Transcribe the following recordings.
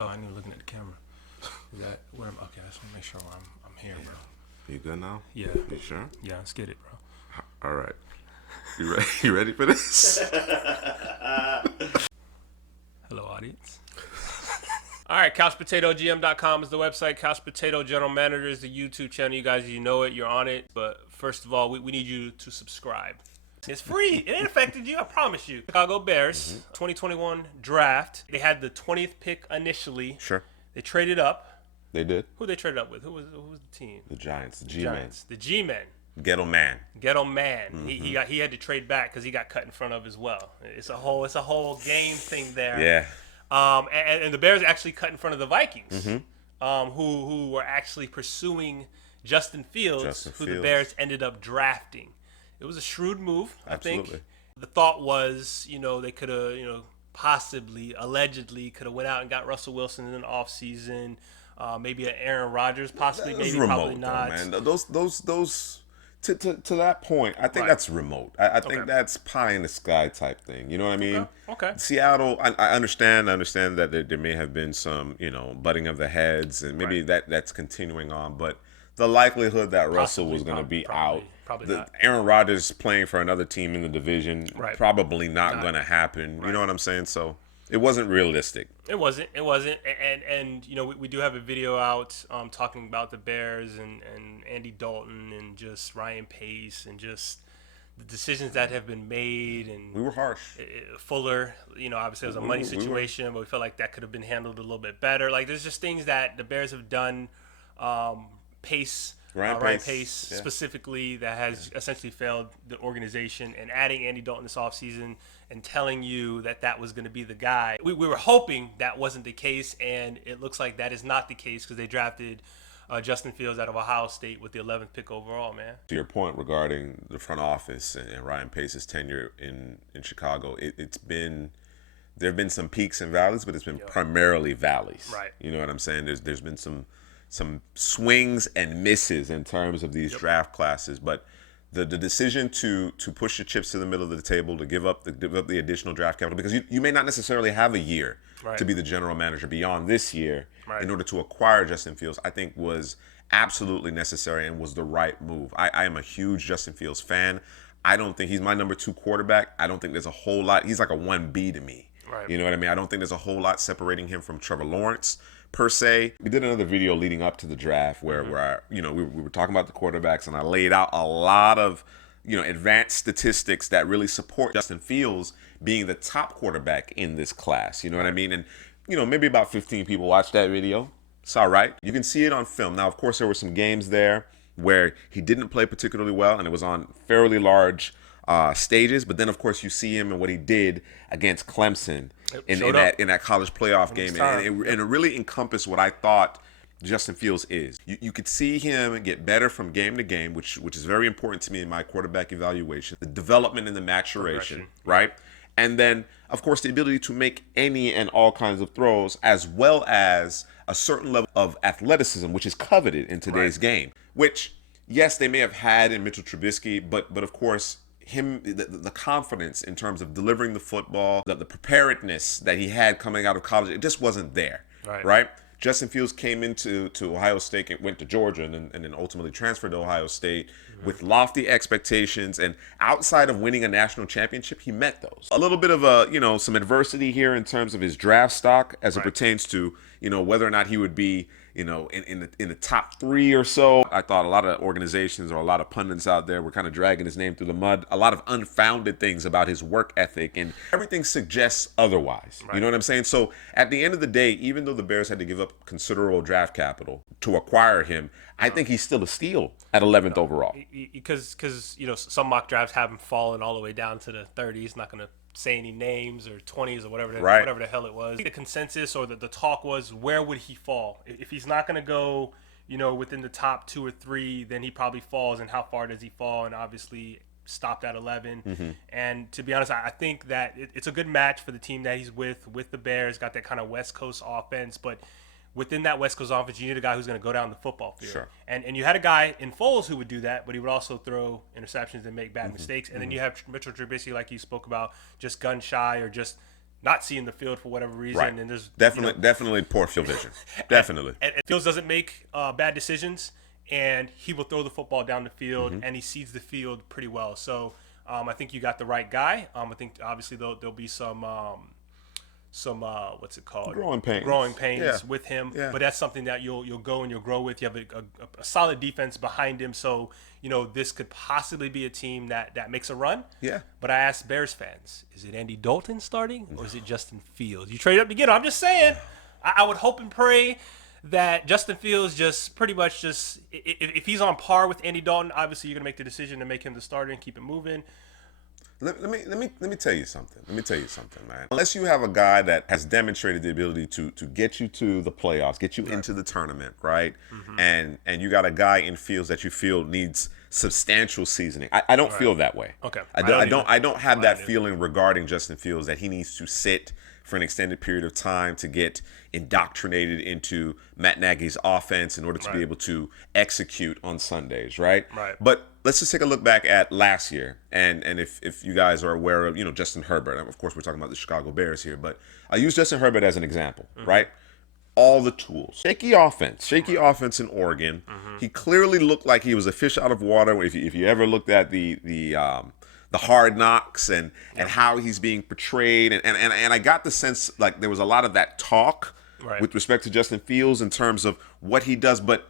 Oh, I knew looking at the camera. Is that where I'm? Okay, I just want to make sure I'm here, bro. You good now? Yeah. You sure? Yeah, let's get it, bro. All right. You ready? You ready for this? Hello, audience. All right, CouchPotatoGM.com is the website. Couch Potato General Manager is the YouTube channel. You guys, you know it. You're on it. But first of all, we need you to subscribe. It's free. It ain't affected you. I promise you. Chicago Bears, 2021 draft. They had the 20th pick initially. Sure. They traded up. They did. Who they traded up with? Who was the team? The Giants. The G-Men. The G-Men. Ghetto man. Ghetto man. He had to trade back because he got cut in front of as well. It's a whole game thing there. Yeah. And the Bears actually cut in front of the Vikings, who were actually pursuing Justin Fields, the Bears ended up drafting. It was a shrewd move, I think. The thought was, they could have, possibly, allegedly, could have went out and got Russell Wilson in an offseason, maybe an Aaron Rodgers, possibly, maybe, remote, probably not. Though, man. Those to that point, I think that's remote. I think that's pie in the sky type thing. You know what I mean? Okay. Seattle, I understand that there may have been some, butting of the heads, and maybe that's continuing on, but the likelihood that Russell was going to be out, probably not. Aaron Rodgers playing for another team in the division, probably not going to happen. You know what I'm saying? So it wasn't realistic. It wasn't. And we do have a video out talking about the Bears and Andy Dalton and just Ryan Pace and just the decisions that have been made. And we were harsh. Fuller, obviously it was a money situation, but we felt like that could have been handled a little bit better. Like, there's just things that the Bears have done. Ryan Pace specifically, that has essentially failed the organization, and adding Andy Dalton this offseason and telling you that was going to be the guy. We were hoping that wasn't the case, and it looks like that is not the case because they drafted Justin Fields out of Ohio State with the 11th pick overall, man. To your point regarding the front office and Ryan Pace's tenure in Chicago, there have been some peaks and valleys, but it's been primarily valleys. Right. You know what I'm saying? There's been some swings and misses in terms of these draft classes, but the decision to push the chips to the middle of the table, to give up the additional draft capital, because you may not necessarily have a year to be the general manager beyond this year in order to acquire Justin Fields, I think was absolutely necessary and was the right move. I am a huge Justin Fields fan. I don't think he's my number 2 quarterback. I don't think there's a whole lot. He's like a 1B to me. Right. You know what I mean? I don't think there's a whole lot separating him from Trevor Lawrence per se. We did another video leading up to the draft where we were talking about the quarterbacks, and I laid out a lot of advanced statistics that really support Justin Fields being the top quarterback in this class. You know what I mean? And maybe about 15 people watched that video. It's all right. You can see it on film. Now, of course, there were some games there where he didn't play particularly well, and it was on fairly large stages, but then of course you see him and what he did against Clemson in that college playoff game, and it really encompassed what I thought Justin Fields is. You could see him get better from game to game, which is very important to me in my quarterback evaluation. The development and the maturation, right? And then of course the ability to make any and all kinds of throws, as well as a certain level of athleticism, which is coveted in today's game. Which, yes, they may have had in Mitchell Trubisky, but of course, the confidence in terms of delivering the football, the preparedness that he had coming out of college, it just wasn't there, right? Justin Fields came into Ohio State and went to Georgia and then ultimately transferred to Ohio State with lofty expectations, and outside of winning a national championship, he met those. A little bit of some adversity here in terms of his draft stock as it pertains to whether or not he would be in the top 3 or so. I thought a lot of organizations or a lot of pundits out there were kind of dragging his name through the mud. A lot of unfounded things about his work ethic, and everything suggests otherwise. You know what I'm saying? So at the end of the day, even though the Bears had to give up considerable draft capital to acquire him, I think he's still a steal at 11th overall. Because some mock drafts have him falling all the way down to the 30s. Not going to say any names, or 20s, or whatever the hell it was. The consensus or the talk was, where would he fall? If he's not going to go, within the top 2 or 3, then he probably falls, and how far does he fall? And obviously stopped at 11. And to be honest, I think that it's a good match for the team that he's with the Bears. Got that kind of West Coast offense, but within that West Coast offense, you need a guy who's going to go down the football field. Sure. And you had a guy in Foles who would do that, but he would also throw interceptions and make bad mistakes. And then you have Mitchell Trubisky, like you spoke about, just gun shy, or just not seeing the field for whatever reason. Right. And there's definitely poor field vision. Definitely. And Fields doesn't make bad decisions, and he will throw the football down the field, Mm-hmm. and he sees the field pretty well. So I think you got the right guy. I think obviously there'll be some what's it called? Growing pains. Yeah. With him. Yeah. But that's something that you'll go and you'll grow with. You have a solid defense behind him. So, this could possibly be a team that makes a run. Yeah. But I asked Bears fans, is it Andy Dalton starting or is it Justin Fields? You trade up to get him. I'm just saying. I would hope and pray that Justin Fields just pretty much if he's on par with Andy Dalton, obviously you're going to make the decision to make him the starter and keep it moving. Let me tell you something. Man. Unless you have a guy that has demonstrated the ability to get you to the playoffs, get you into the tournament, right? Mm-hmm. And you got a guy in Fields that you feel needs substantial seasoning. I don't feel that way. Okay. I don't have that feeling regarding Justin Fields that he needs to sit for an extended period of time to get indoctrinated into Matt Nagy's offense in order to be able to execute on Sundays, right? Right. But let's just take a look back at last year, and if you guys are aware of Justin Herbert, of course we're talking about the Chicago Bears here, but I use Justin Herbert as an example, right? All the tools, shaky offense in Oregon. He clearly looked like he was a fish out of water. If you ever looked at the Hard Knocks and how he's being portrayed, and I got the sense like there was a lot of that talk with respect to Justin Fields in terms of what he does, but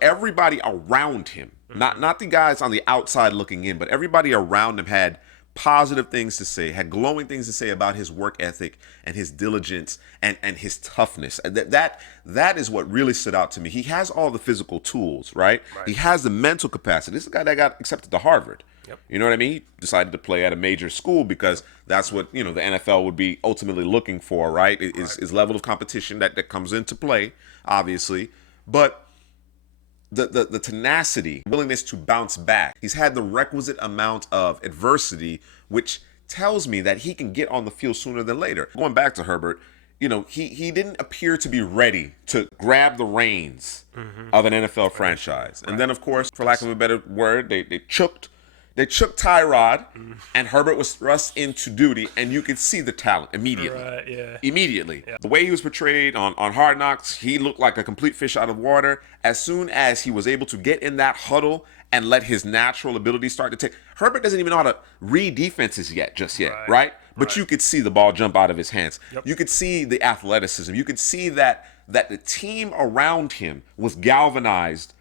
everybody around him, not the guys on the outside looking in, but everybody around him had positive things to say, had glowing things to say about his work ethic and his diligence and his toughness. That is what really stood out to me. He has all the physical tools, right? He has the mental capacity. This is a guy that got accepted to Harvard. Yep. You know what I mean? He decided to play at a major school because that's what the NFL would be ultimately looking for, right? Is level of competition that comes into play, obviously. But the tenacity, willingness to bounce back. He's had the requisite amount of adversity, which tells me that he can get on the field sooner than later. Going back to Herbert, he didn't appear to be ready to grab the reins of an NFL franchise. And then, of course, for lack of a better word, they chooked Tyrod, and Herbert was thrust into duty, and you could see the talent immediately. Right, yeah. Immediately. Yeah. The way he was portrayed on Hard Knocks, he looked like a complete fish out of water. As soon as he was able to get in that huddle and let his natural ability start to take. Herbert doesn't even know how to read defenses yet, right? But you could see the ball jump out of his hands. Yep. You could see the athleticism. You could see that the team around him was galvanized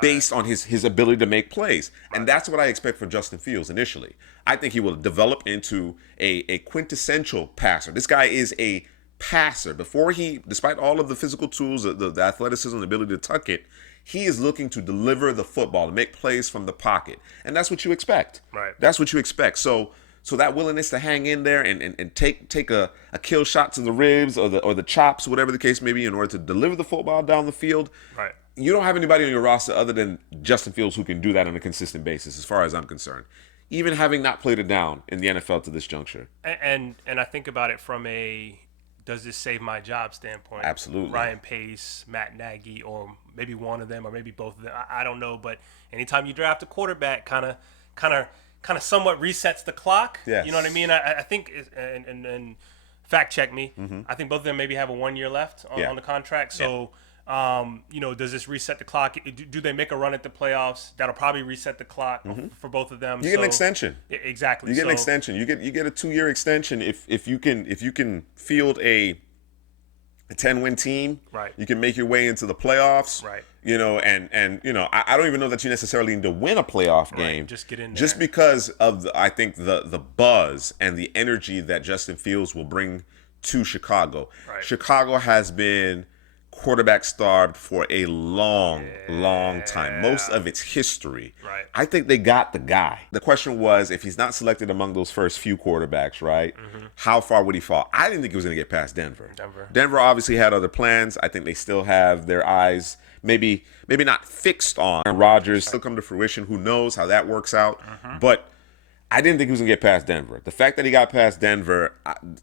based on his ability to make plays. And that's what I expect from Justin Fields initially. I think he will develop into a quintessential passer. This guy is a passer. Despite all of the physical tools, the athleticism, the ability to tuck it, he is looking to deliver the football, to make plays from the pocket. And that's what you expect. Right. That's what you expect. So that willingness to hang in there and take a kill shot to the ribs or the chops, whatever the case may be, in order to deliver the football down the field. Right. You don't have anybody on your roster other than Justin Fields who can do that on a consistent basis, as far as I'm concerned. Even having not played it down in the NFL to this juncture. And I think about it from a does this save my job standpoint. Absolutely. Ryan Pace, Matt Nagy, or maybe one of them, or maybe both of them. I don't know, but anytime you draft a quarterback, kind of somewhat resets the clock. Yes. You know what I mean? I think, and fact check me. I think both of them maybe have a 1 year left on the contract. So. Does this reset the clock? Do they make a run at the playoffs? That'll probably reset the clock for both of them. You get an extension. Exactly. You get an extension. You get a 2-year extension if you can field a 10-win team. Right. You can make your way into the playoffs. Right. I don't even know that you necessarily need to win a playoff game. Just get in there. Just because of I think the buzz and the energy that Justin Fields will bring to Chicago. Right. Chicago has been quarterback starved for a long time, most of its history. Right. I think they got the guy. The question was, if he's not selected among those first few quarterbacks, right, how far would he fall? I didn't think he was going to get past Denver. Denver obviously had other plans. I think they still have their eyes maybe not fixed on Rodgers. Still come to fruition. Who knows how that works out? But I didn't think he was going to get past Denver. The fact that he got past Denver,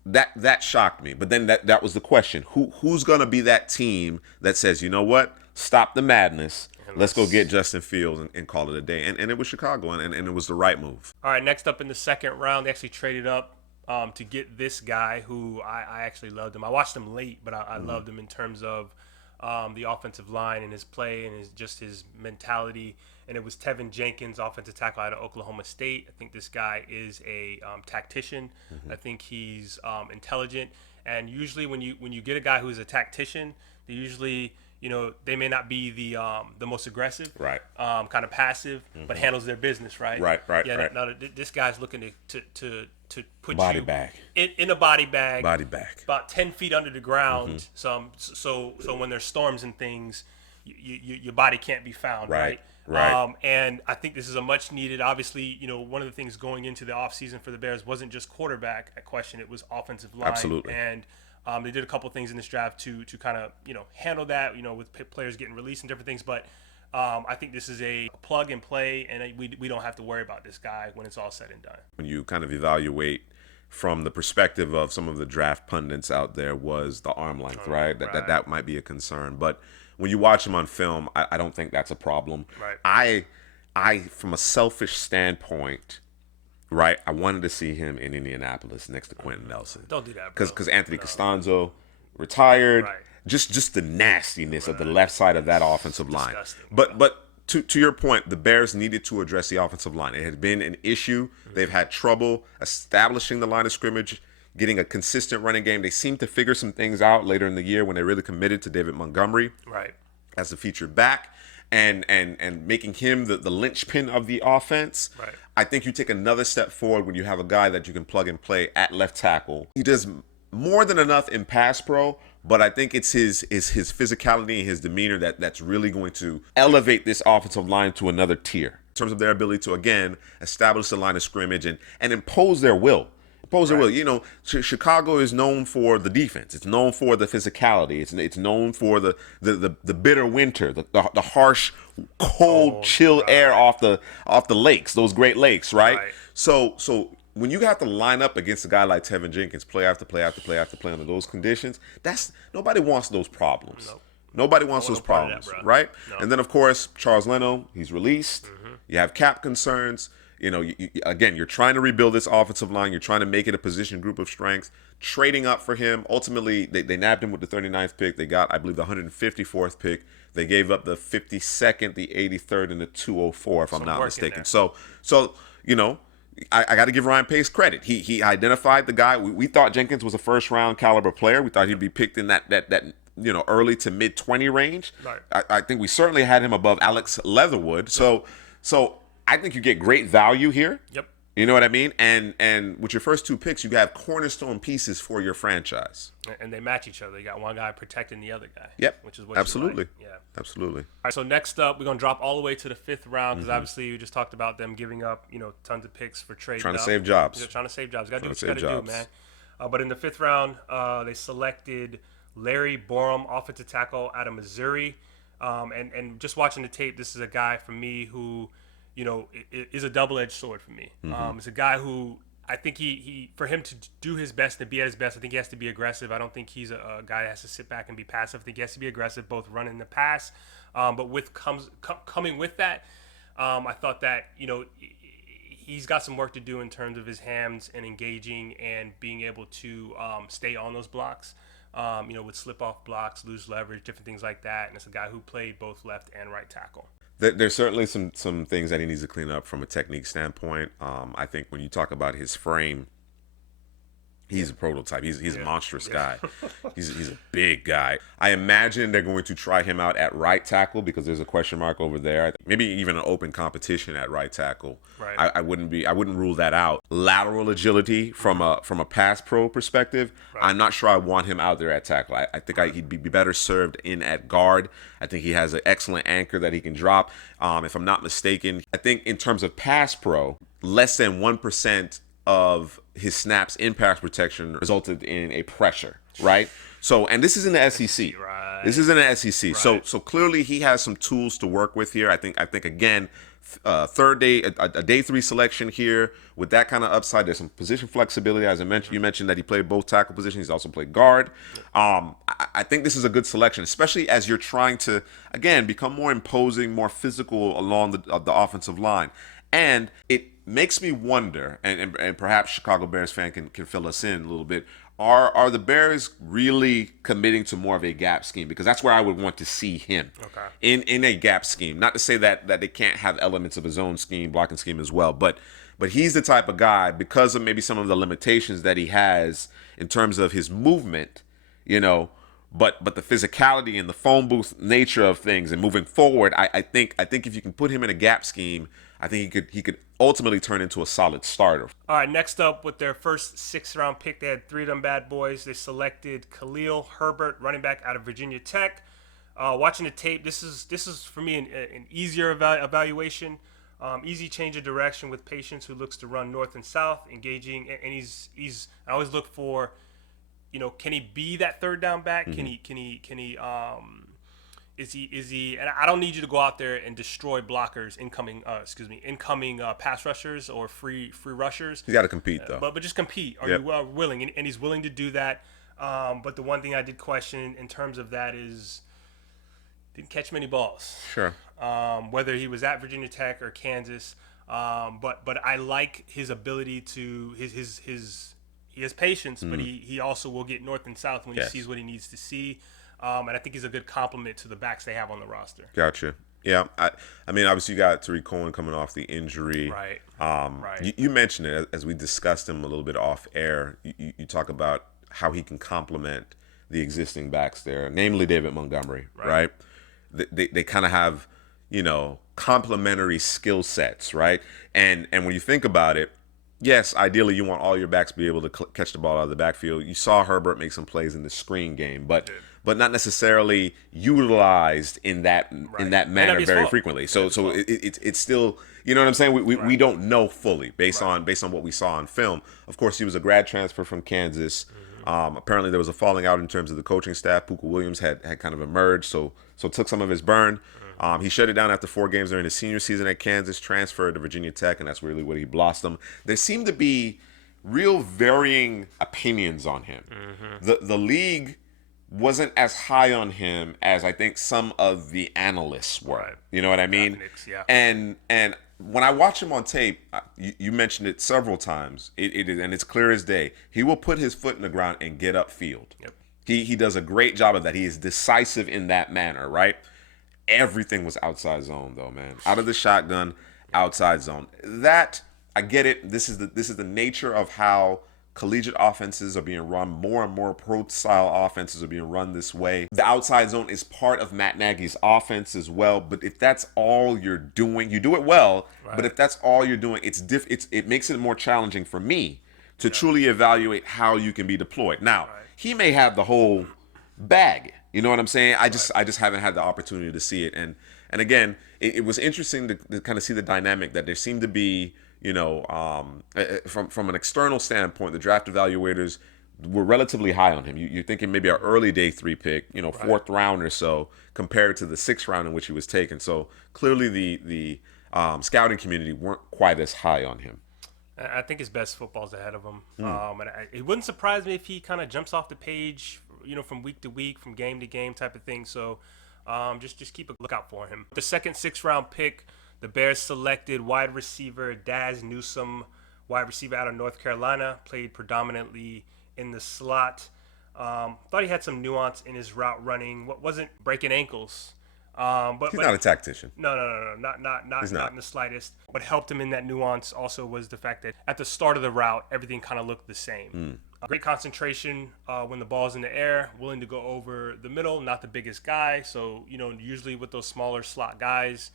that shocked me. But then that was the question. Who's going to be that team that says, you know what, stop the madness, let's go get Justin Fields and call it a day? And it was Chicago, and it was the right move. All right, next up in the second round, they actually traded up to get this guy who I actually loved him. I watched him late, but I loved him in terms of the offensive line and his play and his mentality. And it was Teven Jenkins, offensive tackle out of Oklahoma State. I think this guy is a tactician. I think he's intelligent. And usually when you get a guy who's a tactician, they usually, they may not be the most aggressive, right? Kind of passive, but handles their business, right? Right. Yeah. Now this guy's looking to put body you bag in a body bag, about 10 feet under the ground. So when there's storms and things, your body can't be found, right? Right. And I think this is a much needed. Obviously, one of the things going into the offseason for the Bears wasn't just quarterback at question; it was offensive line. Absolutely. And they did a couple things in this draft to kind of handle that, with players getting released and different things. But I think this is a plug and play, and we don't have to worry about this guy when it's all said and done. When you kind of evaluate from the perspective of some of the draft pundits out there, was the arm length, right? That might be a concern, but when you watch him on film, I don't think that's a problem. Right. I from a selfish standpoint, right, I wanted to see him in Indianapolis next to Quentin Nelson. Don't do that, bro. Because Anthony Costanzo retired. Right. Just the nastiness of the left side of that offensive line. Disgusting. But to your point, the Bears needed to address the offensive line. It had been an issue. They've had trouble establishing the line of scrimmage, getting a consistent running game. They seemed to figure some things out later in the year when they really committed to David Montgomery as the featured back and making him the linchpin of the offense. Right. I think you take another step forward when you have a guy that you can plug and play at left tackle. He does more than enough in pass pro, but I think it's his physicality and his demeanor that's really going to elevate this offensive line to another tier in terms of their ability to, again, establish the line of scrimmage and impose their will. Chicago is known for the defense. It's known for the physicality. It's known for the bitter winter, the harsh, cold, chill air off the lakes, those Great Lakes, right? So when you have to line up against a guy like Teven Jenkins, play after play after play after play under those conditions, nobody wants those problems. Nope. Nobody wants those problems, right? No. And then, of course, Charles Leno, he's released. You have cap concerns. Again, you're trying to rebuild this offensive line. You're trying to make it a position group of strength. Trading up for him. Ultimately, they nabbed him with the 39th pick. They got, I believe, the 154th pick. They gave up the 52nd, the 83rd, and the 204, if I'm not mistaken. So I got to give Ryan Pace credit. He identified the guy. We thought Jenkins was a first-round caliber player. We thought he'd be picked in that early to mid-20 range. Right. I think we certainly had him above Alex Leatherwood. So I think you get great value here. Yep. You know what I mean? And with your first two picks, you have cornerstone pieces for your franchise. And they match each other. You got one guy protecting the other guy. Yep. Which is what absolutely. You like. Yeah. Absolutely. All right. So next up, we're gonna drop all the way to the 5th round because obviously you just talked about them giving up, tons of picks for trade. Trying to save jobs. Trying to save jobs. Got to do what you got to do, man. But in the 5th round, they selected Larry Borom, offensive tackle out of Missouri. And just watching the tape, this is a guy for me who, is a double-edged sword for me. It's a guy who I think he for him to do his best and be at his best, I think he has to be aggressive. I don't think he's a guy that has to sit back and be passive. I think he has to be aggressive, both run and the pass. But coming with that, I thought that, he's got some work to do in terms of his hands and engaging and being able to stay on those blocks. With slip-off blocks, lose leverage, different things like that. And it's a guy who played both left and right tackle. There's certainly some things that he needs to clean up from a technique standpoint. I think when you talk about his frame, he's a prototype. He's a monstrous guy. He's a big guy. I imagine they're going to try him out at right tackle because there's a question mark over there. Maybe even an open competition at right tackle. Right. I wouldn't rule that out. Lateral agility from a pass pro perspective, right. I'm not sure I want him out there at tackle. I think he'd be better served in at guard. I think he has an excellent anchor that he can drop. If I'm not mistaken, I think in terms of pass pro, less than 1% of his snaps in pass protection resulted in a pressure, right? So, and this is in the SEC. Right. This is in the SEC. Right. So clearly he has some tools to work with here. I think again, third day, a day 3 selection here with that kind of upside. There's some position flexibility. As I mentioned, you mentioned that he played both tackle positions. He's also played guard. I think this is a good selection, especially as you're trying to, again, become more imposing, more physical along the offensive line. And it makes me wonder, and perhaps Chicago Bears fan can fill us in a little bit. Are the Bears really committing to more of a gap scheme? Because that's where I would want to see him in a gap scheme. Not to say that they can't have elements of his own scheme, blocking scheme as well, but he's the type of guy, because of maybe some of the limitations that he has in terms of his movement, but the physicality and the phone booth nature of things and moving forward, I think if you can put him in a gap scheme, I think he could ultimately turn into a solid starter. All right, next up, with their first 6th-round pick, they had 3 of them bad boys. They selected Khalil Herbert, running back out of Virginia Tech. Watching the tape, this is for me an easier evaluation, easy change of direction with patience, who looks to run north and south, engaging, and he's I always look for, can he be that third down back? Mm-hmm. Is he? And I don't need you to go out there and destroy blockers, incoming pass rushers or free rushers. You got to compete though. But just compete. Are you willing? And he's willing to do that. But the one thing I did question in terms of that is, didn't catch many balls. Sure. Whether he was at Virginia Tech or Kansas, but I like his ability to he has patience, but he also will get north and south when he sees what he needs to see. And I think he's a good complement to the backs they have on the roster. Gotcha. Yeah, I mean, obviously you got Tariq Cohen coming off the injury. Right. Right. You mentioned it as we discussed him a little bit off air. You talk about how he can complement the existing backs there, namely David Montgomery. Right. They kind of have, complementary skill sets, right? And when you think about it, yes, ideally you want all your backs to be able to catch the ball out of the backfield. You saw Herbert make some plays in the screen game, but not necessarily utilized in that manner very frequently. So it's still, you know what I'm saying? We don't know fully based on what we saw on film. Of course, he was a grad transfer from Kansas. Apparently there was a falling out in terms of the coaching staff. Pooka Williams had kind of emerged, so took some of his burn. He shut it down after 4 games during his senior season at Kansas, transferred to Virginia Tech, and that's really where he blossomed. There seemed to be real varying opinions on him. The league wasn't as high on him as I think some of the analysts were. Right. You know what I mean? Yeah. And when I watch him on tape, you mentioned it several times. It is, and it's clear as day. He will put his foot in the ground and get upfield. Yep. He does a great job of that. He is decisive in that manner, right? Everything was outside zone though, man. Out of the shotgun, outside zone. That, I get it. This is the nature of how collegiate offenses are being run. More and more pro-style offenses are being run this way. The outside zone is part of Matt Nagy's offense as well. But if that's all you're doing, you do it well. Right. But if that's all you're doing, it makes it more challenging for me to truly evaluate how you can be deployed. Now, he may have the whole bag. You know what I'm saying? I just haven't had the opportunity to see it. And again, it was interesting to kind of see the dynamic that there seemed to be. From an external standpoint, the draft evaluators were relatively high on him. You're thinking maybe an early day 3 pick, 4th round or so, compared to the 6th round in which he was taken. So clearly the scouting community weren't quite as high on him. I think his best football's ahead of him. And it wouldn't surprise me if he kind of jumps off the page, from week to week, from game to game type of thing. So just keep a lookout for him. The second 6th round pick, the Bears selected wide receiver Dazz Newsome, wide receiver out of North Carolina, played predominantly in the slot. Thought he had some nuance in his route running. Wasn't breaking ankles. But he's not a tactician. No, not in the slightest. What helped him in that nuance also was the fact that at the start of the route, everything kind of looked the same. Great concentration when the ball's in the air, willing to go over the middle, not the biggest guy. So, usually with those smaller slot guys,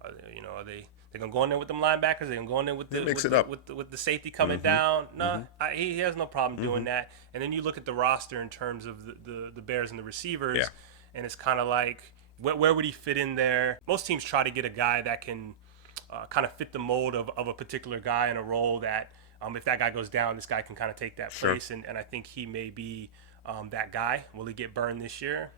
are they gonna go in there with them linebackers? They gonna go in there with the safety coming down? No, he has no problem doing that. And then you look at the roster in terms of the Bears and the receivers, and it's kind of like, where would he fit in there? Most teams try to get a guy that can kind of fit the mold of a particular guy in a role that if that guy goes down, this guy can kind of take that place. And I think he may be that guy. Will he get burned this year?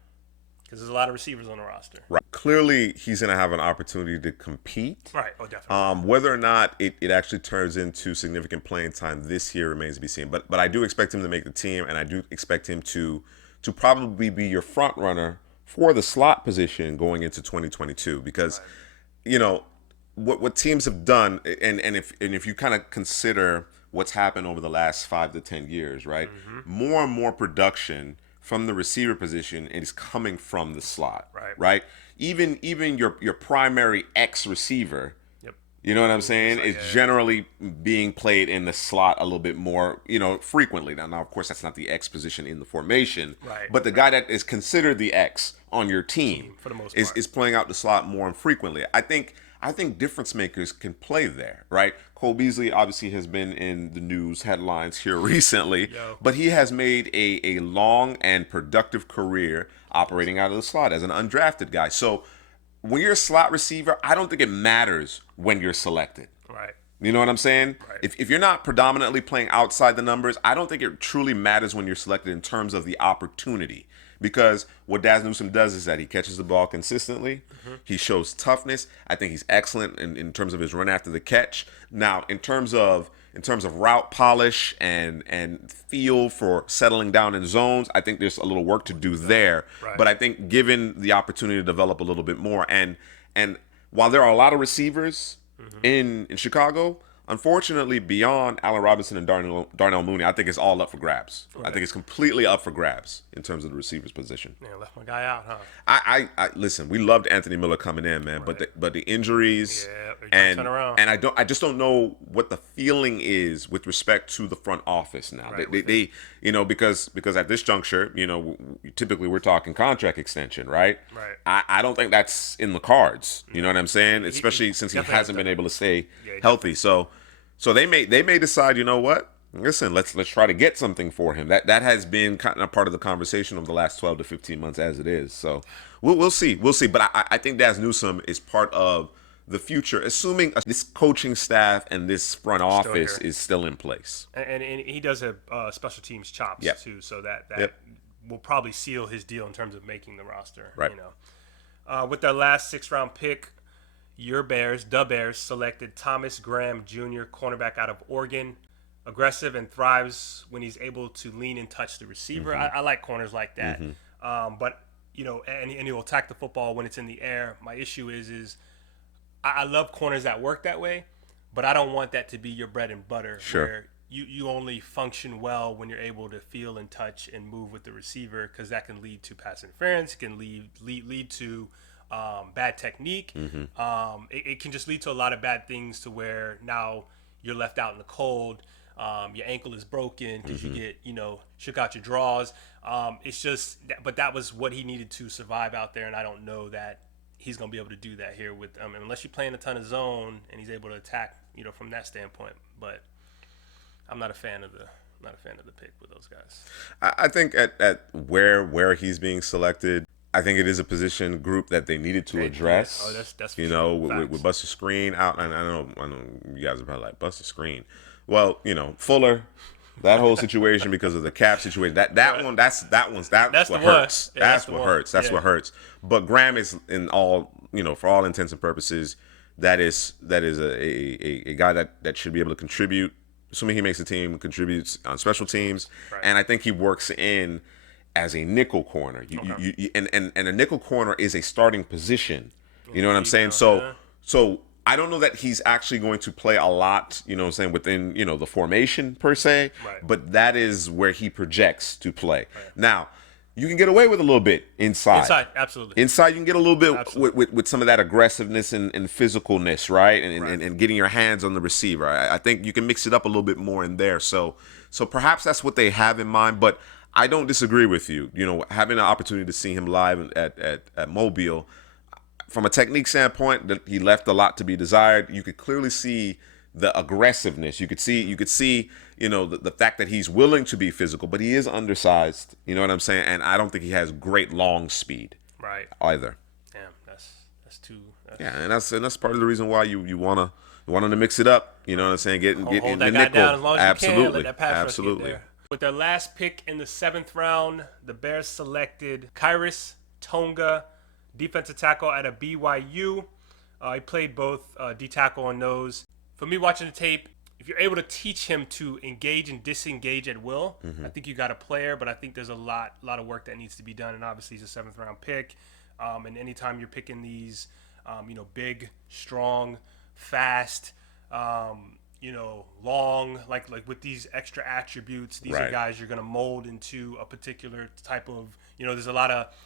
Because there's a lot of receivers on the roster. Right. Clearly, he's going to have an opportunity to compete. Right. Oh, definitely. Whether or not it actually turns into significant playing time this year remains to be seen. But I do expect him to make the team, and I do expect him to probably be your front runner for the slot position going into 2022. Because, what teams have done, and if you kind of consider what's happened over the last 5 to 10 years, right? More and more production from the receiver position is coming from the slot, right? Even your primary X receiver, you know what I'm saying, is generally being played in the slot a little bit more, frequently. Now, of course, that's not the X position in the formation, but the guy that is considered the X on your team for the most part is playing out the slot more frequently. I think difference makers can play there, right? Cole Beasley obviously has been in the news headlines here recently, but he has made a long and productive career operating out of the slot as an undrafted guy. So when you're a slot receiver, I don't think it matters when you're selected. Right. You know what I'm saying? Right. If you're not predominantly playing outside the numbers, I don't think it truly matters when you're selected in terms of the opportunity. Because what Dazz Newsome does is that he catches the ball consistently. He shows toughness. I think he's excellent in terms of his run after the catch. Now, in terms of route polish and feel for settling down in zones, I think there's a little work to do there. But I think given the opportunity to develop a little bit more, and while there are a lot of receivers in Chicago, unfortunately, beyond Allen Robinson and Darnell Mooney, I think it's all up for grabs. I think it's completely up for grabs in terms of the receivers position. Yeah, left my guy out, huh? I listen. We loved Anthony Miller coming in, man, but the injuries and I just don't know what the feeling is with respect to the front office now. They because at this juncture, typically we're talking contract extension, right? I don't think that's in the cards. You know what I'm saying? Especially since he hasn't been able to stay healthy. So they may decide, you know what? Listen, let's try to get something for him. That has been kind of part of the conversation of the last 12 to 15 months as it is. So we'll see. But I think Dazz Newsome is part of the future, assuming this coaching staff and this front office is still in place. And he does have special teams chops too, so that will probably seal his deal in terms of making the roster. Right. With their last 6th-round pick, the Bears selected Thomas Graham Jr., cornerback out of Oregon. Aggressive and thrives when he's able to lean and touch the receiver. I like corners like that. But and he will attack the football when it's in the air. My issue is I love corners that work that way, but I don't want that to be your bread and butter. Sure. Where you only function well when you're able to feel and touch and move with the receiver, because that can lead to pass interference. It can lead to bad technique. It can just lead to a lot of bad things, to where now you're left out in the cold. Your ankle is broken because you get, shook out your draws. It's just, but that was what he needed to survive out there, and I don't know that he's going to be able to do that here with, unless you're playing a ton of zone and he's able to attack, from that standpoint. But I'm not a fan of the pick with those guys. I think at where he's being selected, I think it is a position group that they needed to address. Oh, that's with Buster Screen out, and I know you guys are probably like, Buster Screen. Well, Fuller, that whole situation because of the cap situation. That's what hurts. That's what hurts. That's what hurts. But Graham is in all, for all intents and purposes, that is a guy that should be able to contribute, assuming he makes the team, contributes on special teams, and I think he works in as a nickel corner. And a nickel corner is a starting position. You know what I'm saying? So I don't know that he's actually going to play a lot, within, the formation per se, but that is where he projects to play. Now, you can get away with a little bit inside. Inside, absolutely. Inside, you can get a little bit with some of that aggressiveness and physicalness, right? And getting your hands on the receiver. I think you can mix it up a little bit more in there. So perhaps that's what they have in mind, but I don't disagree with you. Having an opportunity to see him live at Mobile, from a technique standpoint, that he left a lot to be desired. You could clearly see the aggressiveness. You could see, the fact that he's willing to be physical, but he is undersized. You know what I'm saying? And I don't think he has great long speed. Either. Damn, that's too. And that's part of the reason why you want him to mix it up. You know what I'm saying? Get in that the guy nickel. down as long as Absolutely. you can. Let that pass rush get there. With their last pick in the 7th round, the Bears selected Khyiris Tonga, defensive tackle out of BYU. He played both D-tackle and nose. For me, watching the tape, if you're able to teach him to engage and disengage at will, I think you got a player, but I think there's a lot of work that needs to be done, and obviously he's a 7th round pick. And anytime you're picking these, big, strong, fast, long, like with these extra attributes. These are guys you're going to mold into a particular type of, there's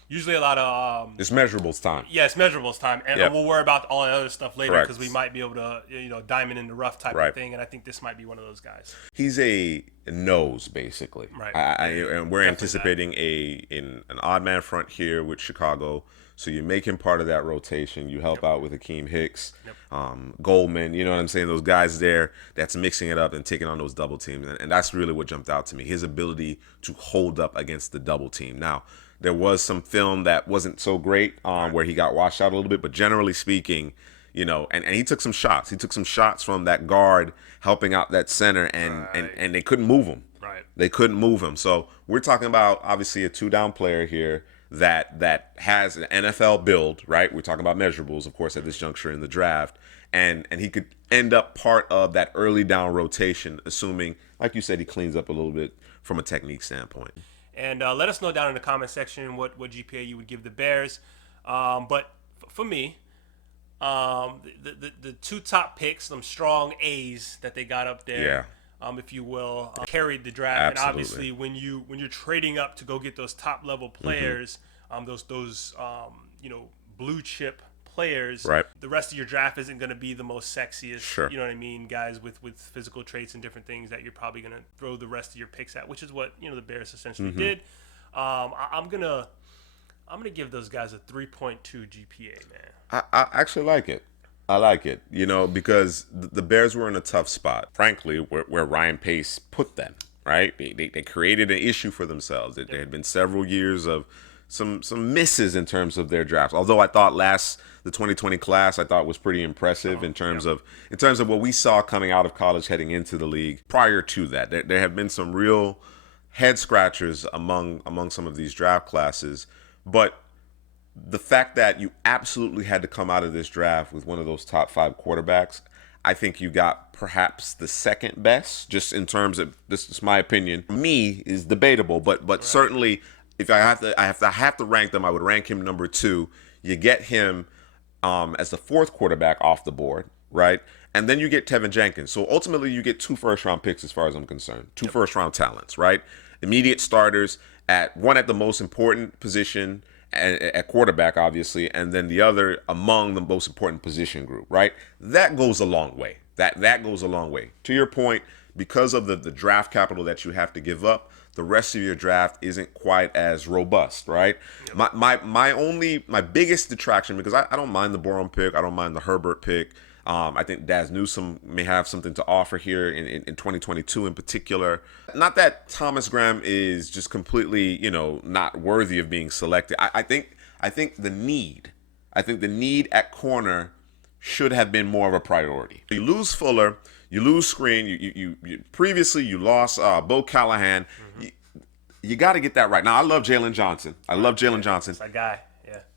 usually a lot of it's measurables time. Yeah, it's measurables time, and we'll worry about all the other stuff later because we might be able to, diamond in the rough type of thing, and I think this might be one of those guys. He's a nose, basically. Right. And we're anticipating an odd man front here with Chicago. So you make him part of that rotation. You help out with Akeem Hicks, Goldman. You know what I'm saying? Those guys there that's mixing it up and taking on those double teams. And that's really what jumped out to me. His ability to hold up against the double team. Now, there was some film that wasn't so great where he got washed out a little bit. But generally speaking, and he took some shots. He took some shots from that guard helping out that center, and they couldn't move him. Right. They couldn't move him. So we're talking about, obviously, a two-down player here that has an NFL build, right? We're talking about measurables, of course, at this juncture in the draft. And he could end up part of that early down rotation, assuming, like you said, he cleans up a little bit from a technique standpoint. And let us know down in the comment section what GPA you would give the Bears. But for me, the two top picks, some strong A's that they got up there, if you will, carried the draft. Absolutely. And obviously, when you're trading up to go get those top level players, those blue chip players, the rest of your draft isn't going to be the most sexiest. You know what I mean, guys with physical traits and different things that you're probably going to throw the rest of your picks at, which is what the Bears essentially did. I'm gonna give those guys a 3.2 GPA, man. I actually like it. I like it, because the Bears were in a tough spot, frankly, where Ryan Pace put them, right? They created an issue for themselves. There had been several years of some misses in terms of their drafts. Although I thought the 2020 class I thought was pretty impressive in terms of what we saw coming out of college heading into the league. Prior to that, there have been some real head scratchers among some of these draft classes, but the fact that you absolutely had to come out of this draft with one of those top 5 quarterbacks, I think you got perhaps the second best, just in terms of, this is my opinion. Me is debatable, but certainly if I have to rank them, I would rank him number 2. You get him as the 4th quarterback off the board, right? And then you get Teven Jenkins. So ultimately you get 2 first-round picks as far as I'm concerned. 2 first-round talents, right? Immediate starters at the most important position at quarterback, obviously, and then the other among the most important position group, right? That goes a long way. That goes a long way. To your point, because of the draft capital that you have to give up, the rest of your draft isn't quite as robust, right? Yep. My biggest detraction, because I don't mind the Borom pick, I don't mind the Herbert pick. I think Dazz Newsome may have something to offer here in 2022 in particular. Not that Thomas Graham is just completely, not worthy of being selected. I think the need at corner should have been more of a priority. You lose Fuller, you lose Screen. You previously you lost Bo Callahan. You got to get that right. Now I love Jalen Johnson. That's a guy.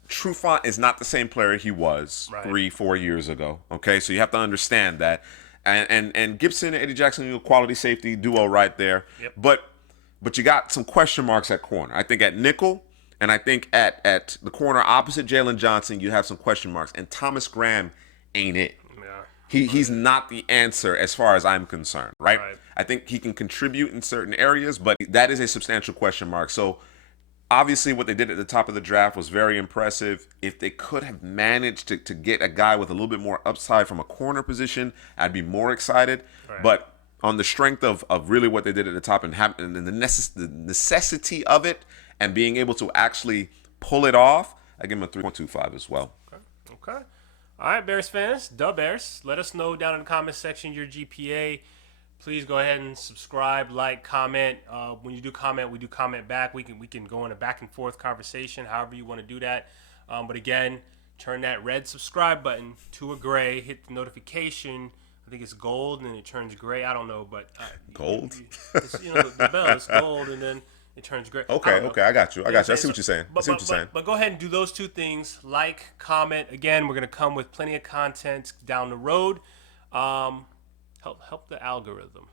Trufant is not the same player he was 3-4 years ago. Okay, so you have to understand that. And Gibson and Eddie Jackson, quality safety duo right there. Yep. But you got some question marks at corner. I think at nickel, and I think at the corner opposite Jalen Johnson, you have some question marks. And Thomas Graham ain't it. He's not the answer as far as I'm concerned, right? I think he can contribute in certain areas, but that is a substantial question mark. So obviously, what they did at the top of the draft was very impressive. If they could have managed to get a guy with a little bit more upside from a corner position, I'd be more excited. But on the strength of really what they did at the top and the necessity of it and being able to actually pull it off, I give him a 3.25 as well. Okay. All right, Bears fans, the Bears, let us know down in the comment section your GPA. Please go ahead and subscribe, like, comment. When you do comment, we do comment back. We can go in a back and forth conversation, however you want to do that. But again, turn that red subscribe button to a gray. Hit the notification. I think it's gold, and then it turns gray. I don't know, but gold. The bell is gold, and then it turns gray. Okay, I got you. I see what you're saying. But go ahead and do those 2 things: like, comment. Again, we're gonna come with plenty of content down the road. Help the algorithm.